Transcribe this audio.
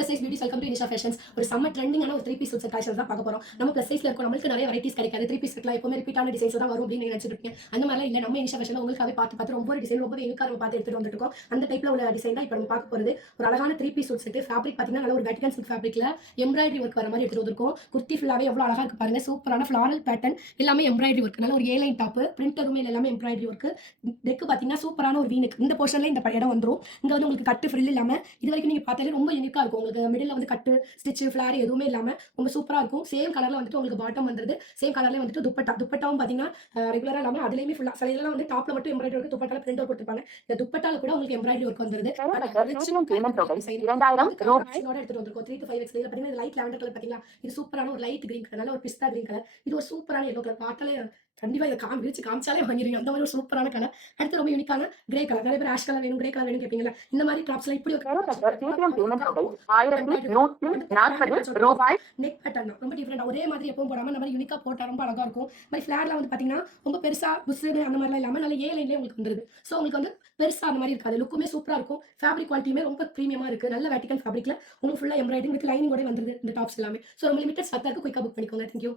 Plus size beauties welcome to Inisha Fashions. ஒரு செம்ம ட்ரெண்டிங்கான ஒரு 3 பீஸ் சூட்ஸ் கலெக்ஷன்ஸ் தான் பார்க்க போறோம். நம்ம பிளஸ் சைஸ்ல இருக்கோம். நமக்கு நிறைய வெரைட்டிஸ் கிடைக்காது. 3 பீஸ் செட்லாம் எப்பவுமே ரிப்பீட்டான டிசைன்ஸ் தான் வரும் அப்படின்னு நீங்க நினைச்சிட்டு இருக்கீங்க. அந்த மாதிரிலாம் இல்ல. நம்ம இனிஷா ஃபேஷன்ல உங்களுக்காகவே பார்த்து ரொம்ப டிசைன் ரொம்ப யூனிக்கா நம்ம பார்த்து எடுத்துட்டு வந்துருக்கோம். அந்த டைப்ல உள்ள டிசைன் தான் இப்போ நம்ம பார்க்க போறது. ஒரு அழகான 3 பீஸ் சூட் செட். ஃபேப்ரிக் பாத்தீங்கன்னா நல்ல ஒரு வெட்டிகன் சில்க் ஃபேப்ரிக்ல எம்ப்ராய்டரி ஒர்க் வர மாதிரி எடுத்துட்டு வந்திருக்கோம். குர்த்தி ஃபுல்லாவே எவ்வளவு அழகா இருக்கு பாருங்க. சூப்பரான ஃபிளாரல் பேட்டர்ன் எல்லாமே எம்ப்ராய்டரி ஒர்க். நல்ல ஒரு ஏ லைன் டாப் பிரிண்ட் எதுவுமே எல்லாமே எம்ப்ராய்டரி ஒர்க். நெக் பாத்தீங்கன்னா சூப்பரான ஒரு வீ நெக். இந்த போர்ஷன்ல இந்த இடம் வந்துரும். இங்க வந்து உங்களுக்கு கட்டு ஃப்ரில் இல்லாம இது வரைக்கும் நீங்க பார்த்தாலே ரொம்ப யூனிக்கா இருக்கும். உங்களுக்கு மிடில்ல வந்து கட்டு ஸ்டிச் ஃபிளார் எதுவுமே இல்லாம ரொம்ப சூப்பரா இருக்கும். சேம் கலர்ல வந்துட்டு உங்களுக்கு பாட்டம் வந்துருது. சேம் கலர்ல வந்துட்டு துப்பட்டாவும் பாத்தீங்கன்னா ரெகுலரா இல்லாம அதுலயுமே ஃபுல்லா சிலையெல்லாம் வந்து டாப்ல மட்டும் எம்ப்ராய்டரி ஒர்க் துப்பட்டால பிரிண்ட் அவுட் கொடுத்திருப்பாங்க. இந்த துப்பட்டால கூட உங்களுக்கு எம்ப்ராய்டரி ஒர்க் வந்துருது. பேமெண்ட் தொகை 2000 ரூபாய். எடுத்துட்டு வந்திருக்கோம் 3 to 5 எக்ஸ் பாத்தீங்கன்னா லைட் லாவெண்டர் கலர் பாத்தீங்களா? இது சூப்பரான ஒரு லைட் கிரீன் கலர் நல்ல ஒரு பிஸ்தா கிரீன் கலர். இது ஒரு சூப்பரான எல்லோ கலர் பார்த்தாலே கண்டிப்பா இதை விரிச்சு காமிச்சாலே வாங்கிடுவீங்க. அந்த மாதிரி ஒரு சூப்பரான கலர். அடுத்து ரொம்ப யூனிக்கான கிரே கலர். நிறைய பேர் ஆஷ் கலர் வேணும் கிரே கலர் வேணும் கேட்பீங்களா? இந்த மாதிரி டாப்ஸ்ல இப்படி ஒரு பேமெண்ட் தொகை 1140 ரூபாய். நெக் பேட்டர்ன் ரொம்ப டிஃபரெண்டா ஒரே மாதிரி எப்பவும் போடாம நம்ம யூனிக்கா போட்டா ரொம்ப அழகா இருக்கும். மாதிரி ஃபிளார்ல வந்து பாத்தீங்கன்னா ரொம்ப பெருசா புஸ்ஸுன்னு அந்த மாதிரிலாம் இல்லாம நல்ல ஏ லைன்லேயே உங்களுக்கு வந்துருது. ஸோ உங்களுக்கு வந்து பெருசா அந்த மாதிரி இருக்காது. லுக்குமே சூப்பரா இருக்கும். ஃபேப்ரிக் குவாலிட்டியுமே ரொம்ப ப்ரீமியமா இருக்கு. நல்ல வெட்டிகன் ஃபேப்ரிக்ல உங்களுக்கு ஃபுல்லா எம்ப்ராய்டரி வித் லைனிங்கோட வந்துருது இந்த டாப்ஸ் எல்லாமே. ஸோ ரொம்ப லிமிடெட் ஸ்டாக் இருக்கு. குயிக்கா புக் பண்ணிக்கோங்க. தேங்க்யூ.